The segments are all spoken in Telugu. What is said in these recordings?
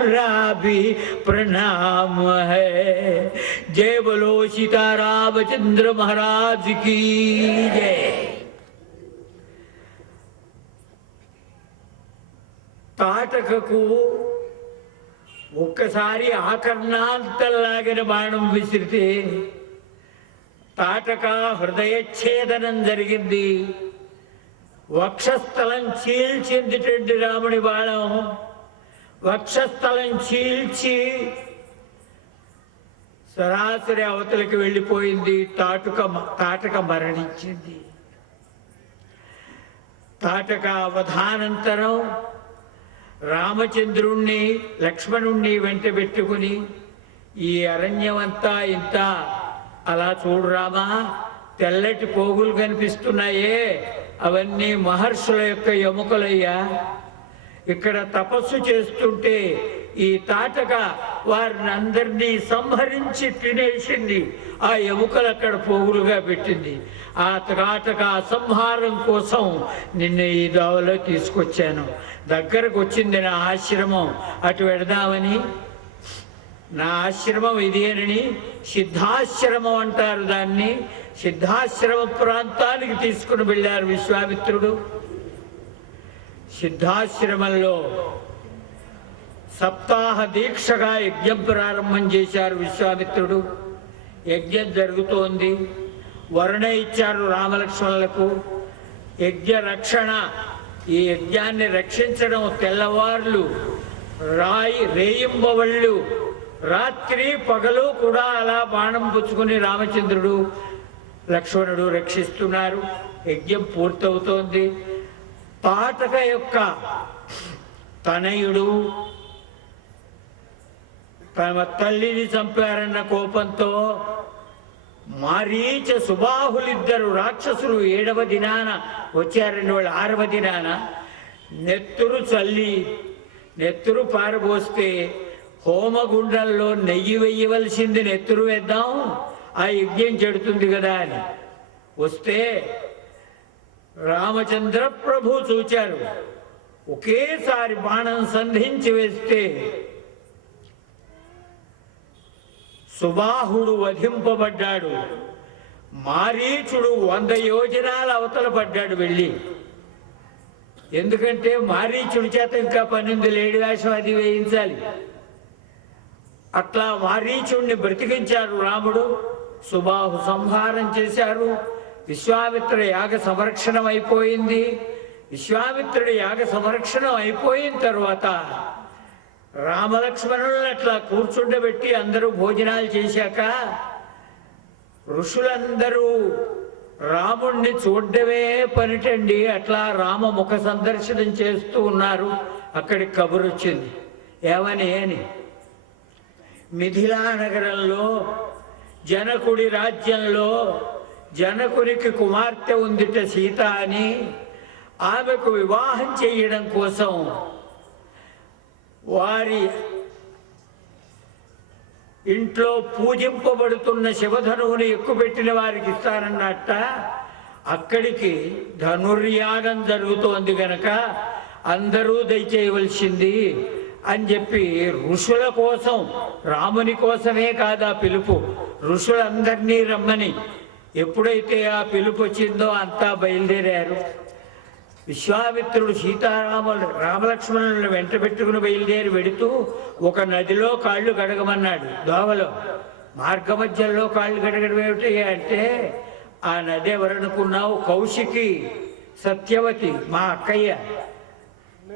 तुम्हारा भी प्रणाम है। जय बोलो सीता रामचंद्र महाराज की जय। తాటకకు ఒక్కసారి ఆకర్ణాంతల్లాగిన బాణం విసిరితే తాటక హృదయఛేదనం జరిగింది. వక్షస్థలం చీల్చిందిటండి రాముడి బాణం. వక్షస్థలం చీల్చి సరాసరి అవతలకి వెళ్ళిపోయింది. తాటక మరణించింది. తాటక అవధానంతరం రామచంద్రుణ్ణి లక్ష్మణుణ్ణి వెంట పెట్టుకుని ఈ అరణ్యమంతా ఇంత అలా చూడు రామా, తెల్లటి పోగులు కనిపిస్తున్నాయే అవన్నీ మహర్షుల యొక్క ఎముకలయ్యా. ఇక్కడ తపస్సు చేస్తుంటే ఈ తాటక వారిని అందరినీ సంహరించి తినేసింది. ఆ ఎముకలు అక్కడ పోగులుగా పెట్టింది. ఆ తాటక సంహారం కోసం నిన్ను ఈ దోవలో తీసుకొచ్చాను. దగ్గరకు వచ్చింది నా ఆశ్రమం, అటు వెడదామని. నా ఆశ్రమం ఇదేనని సిద్ధాశ్రమం అంటారు దాన్ని. సిద్ధాశ్రమ ప్రాంతానికి తీసుకుని వెళ్ళారు విశ్వామిత్రుడు. సిద్ధాశ్రమంలో సప్తాహ దీక్షగా యజ్ఞం ప్రారంభం చేశారు విశ్వామిత్రుడు. యజ్ఞం జరుగుతోంది. వరుణ ఇచ్చారు రామలక్ష్మణులకు. యజ్ఞ రక్షణ, ఈ యజ్ఞాన్ని రక్షించడం తెల్లవార్లు రేయింబవళ్ళు రాత్రి పగలు కూడా అలా బాణం పుచ్చుకుని రామచంద్రుడు లక్ష్మణుడు రక్షిస్తున్నారు. యజ్ఞం పూర్తవుతోంది. తాటక యొక్క తనయుడు తమ తల్లిని చంపారన్న కోపంతో మారీచ సుబాహులిద్దరు రాక్షసులు 7వ దినాన వచ్చారండి. వాళ్ళు 6వ దినాన నెత్తురు చల్లి నెత్తురు పారబోస్తే హోమగుండంలో నెయ్యి వెయ్యవలసింది నెత్తురు వేద్దాం, ఆ యజ్ఞం చెడుతుంది కదా అని వస్తే రామచంద్ర ప్రభు చూచారు. ఒకేసారి బాణం సంధించి వేస్తే సుబాహుడు వధింపబడ్డాడు. మారీచుడు 100 యోజనాల అవతల పడ్డాడు వెళ్ళి. ఎందుకంటే మారీచుడి చేత ఇంకా పనుంది, లేడి వేషం అది వేయించాలి. అట్లా మారీచుడిని బ్రతికించారు రాముడు. సుబాహు సంహారం చేశారు. విశ్వామిత్ర యాగ సంరక్షణం అయిపోయింది. విశ్వామిత్రుడి యాగ సంరక్షణం అయిపోయిన తర్వాత రామలక్ష్మణులను అట్లా కూర్చుండబెట్టి అందరూ భోజనాలు చేశాక ఋషులందరూ రాముణ్ణి చూడడమే పనిటండి. అట్లా రామ ముఖ సందర్శనం చేస్తూ ఉన్నారు. అక్కడికి కబురు వచ్చింది. ఏమని అని మిథిలా నగరంలో జనకుడి రాజ్యంలో జనకునికి కుమార్తె ఉందిట సీత అని. ఆమెకు వివాహం చేయడం కోసం వారి ఇంట్లో పూజింపబడుతున్న శివధనువుని ఎక్కుపెట్టిన వారికి ఇస్తారన్నట్ట. అక్కడికి ధనుర్యాగం జరుగుతోంది గనక అందరూ దయచేయవలసింది అని చెప్పి ఋషుల కోసం, రాముని కోసమే కాదు ఆ పిలుపు, ఋషులందరినీ రమ్మని ఎప్పుడైతే ఆ పిలుపు వచ్చిందో అంతా బయలుదేరారు. విశ్వామిత్రుడు రామలక్ష్మణులను వెంట పెట్టుకుని బయలుదేరి వెడుతూ ఒక నదిలో కాళ్ళు కడగమన్నాడు. దోవలో మార్గమధ్యంలో కాళ్ళు కడగడం ఏమిటి అంటే ఆ నది ఎవరనుకున్నావు? కౌశికి సత్యవతి మా అక్కయ్య.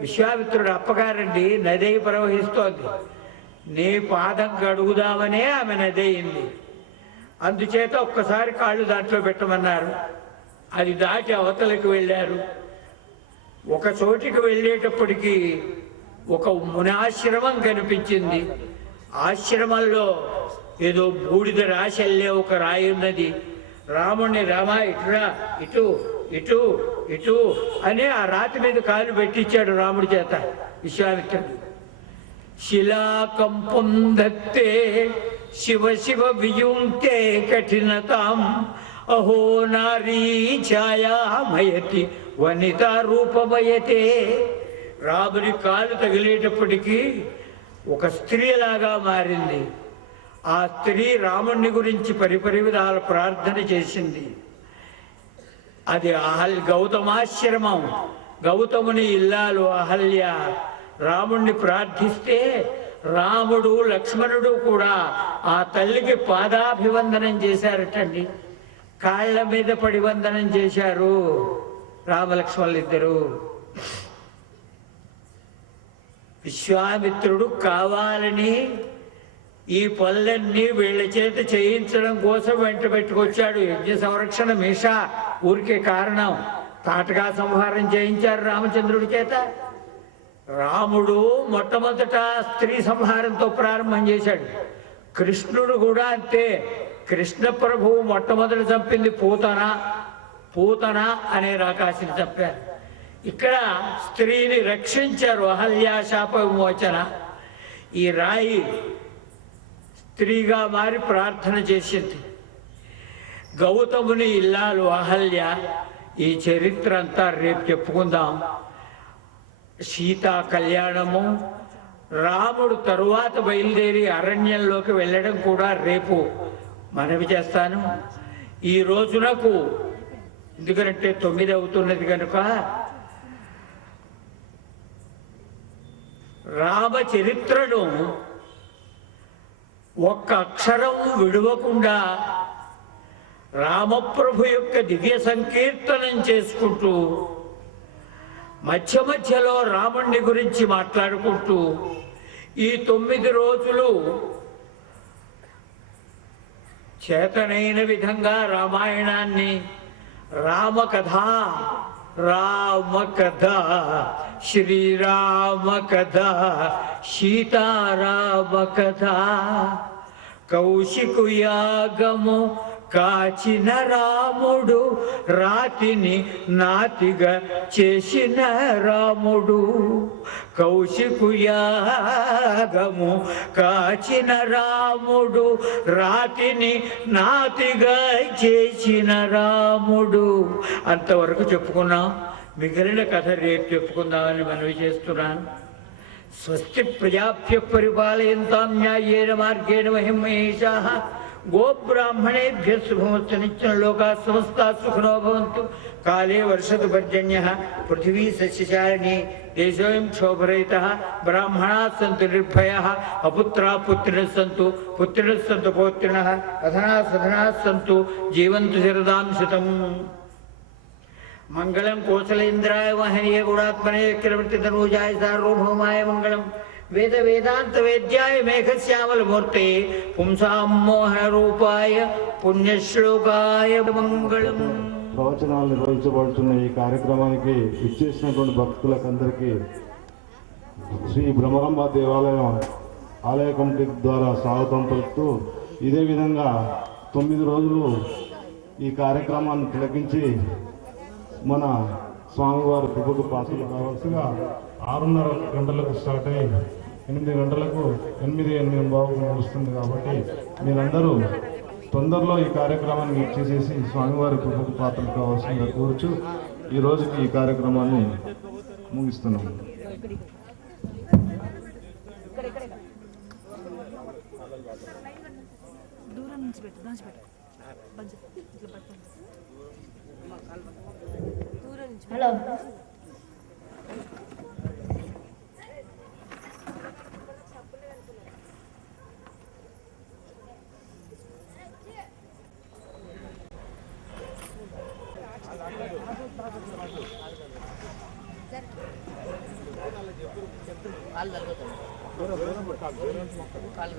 విశ్వామిత్రుడు అప్పగారండి. నది ప్రవహిస్తోంది. నీ పాదం కడుగుదామనే ఆమె నది అయింది. అందుచేత ఒక్కసారి కాళ్ళు దాంట్లో పెట్టమన్నారు. అది దాటి అవతలకు వెళ్ళారు. ఒక చోటికి వెళ్ళేటప్పటికీ ఒక మునాశ్రమం కనిపించింది. ఆశ్రమంలో ఏదో బూడిద రాశల్లే ఒక రాయి ఉన్నది. రాముణ్ణి రామా ఇటురా, ఇటు ఇటు ఇటు అని ఆ రాతి మీద కాలు పెట్టించాడు రాముడి చేత విశ్వామిత్రుడు. శిలాకంపం దత్తే శివ శివ వియుంక్తే కఠినతాం అహో నారీ ఛాయామయతి వనిత రూపమయతే. రాముని కాలు తగిలేటప్పటికీ ఒక స్త్రీలాగా మారింది. ఆ స్త్రీ రాముణ్ణి గురించి పరిపరి విధాల ప్రార్థన చేసింది. అది గౌతమాశ్రమం. గౌతముని ఇల్లాలు అహల్య రాముణ్ణి ప్రార్థిస్తే రాముడు లక్ష్మణుడు కూడా ఆ తల్లికి పాదాభివందనం చేశారటండి. కాళ్ళ మీద పడి వందనం చేశారు రామలక్ష్మణులు ఇద్దరు. విశ్వామిత్రుడు కావాలని ఈ పనులన్నీ వీళ్ళ చేత చేయించడం కోసం వెంట పెట్టుకొచ్చాడు. యజ్ఞ సంరక్షణ మీష ఊరికే కారణం. తాటగా సంహారం చేయించారు రామచంద్రుడి చేత. రాముడు మొట్టమొదట స్త్రీ సంహారంతో ప్రారంభం చేశాడు. కృష్ణుడు కూడా అంతే. కృష్ణ ప్రభువు మొట్టమొదట చంపింది పూతన అనే రాకాసిని చంపారు. ఇక్కడ స్త్రీని రక్షించారు. అహల్యా శాప విమోచన. ఈ రాయి స్త్రీగా మారి ప్రార్థన చేసింది. గౌతముని ఇల్లాలు అహల్య. ఈ చరిత్ర అంతా రేపు చెప్పుకుందాం. సీతా కళ్యాణము, రాముడు తరువాత బయలుదేరి అరణ్యంలోకి వెళ్ళడం కూడా రేపు మనవి చేస్తాను. ఈ రోజునకు ఎందుకంటే 9 అవుతున్నది కనుక రామచరిత్రను ఒక్క అక్షరం విడవకుండా రామప్రభు యొక్క దివ్య సంకీర్తనం చేసుకుంటూ మధ్య మధ్యలో రాముణ్ణి గురించి మాట్లాడుకుంటూ ఈ 9 రోజులు చేతనైన విధంగా రామాయణాన్ని రామకథ శ్రీరామ కథ సీతారామ కథ కౌశికు యాగము కాచిన రాముడు రాతిని నాతిగా చేసిన రాముడు. కౌశికు యాగము కాచిన రాముడు రాతిని నాతిగా చేసిన రాముడు. అంతవరకు చెప్పుకున్నాం. మిగిలిన కథ రేపు చెప్పుకుందామని మనవి చేస్తున్నాను. స్వస్తి ప్రజాభ్య పరిపాలయంతాం న్యాయేన మార్గేణ మహిం మహేషాః. గోబ్రాహ్మణేభ్యः శుభమస్తు. నిత్యం లోకాः సమస్తాः సుఖినో భవంతు. కాలే వర్షతు పర్జన్యः. పృథివీ సస్యశాలినీ. దేశోऽयं క్షోభరహితः. బ్రాహ్మణాः సంతు నిర్భయాः. అపుత్రాः పుత్రిణः సంతు. పుత్రిణः సంతు పౌత్రిణः. అధనాः సధనాः సంతు. జీవంతు శరదాం శతం. మంగళం కోసలేంద్రాయ మహనీయ గుణాత్మనే చక్రవర్తి తనూజాయ సార్వభౌమాయ మంగళం. వేద వేదాంత వేద్యాయ మేఘశ్యామల మూర్తే పుంసాం మోహన రూపాయ పుణ్యశ్లోకాయ మంగళం. ప్రవచనాలు నిర్వహించబడుతున్న ఈ కార్యక్రమానికి ఇచ్చేసినటువంటి భక్తులకందరికీ శ్రీ భ్రమరాంబ దేవాలయం ఆలయ కమిటీ ద్వారా స్వాగతం పలుకుతూ, ఇదే విధంగా 9 రోజులు ఈ కార్యక్రమాన్ని తిలకించి మన స్వామివారి కృపకు పాత్రలు కావాల్సిగా 6:30 గంటలకు స్టార్ట్ అయ్యి 8 గంటలకు 8:05 ముగుస్తుంది. కాబట్టి మీరందరూ తొందరలో ఈ కార్యక్రమాన్ని ఇచ్చేసేసి స్వామివారి కృపకు పాత్రలు కావాల్సిందిగా కోరుచు ఈ రోజుకి ఈ కార్యక్రమాన్ని ముగిస్తున్నాం. హలో కాలు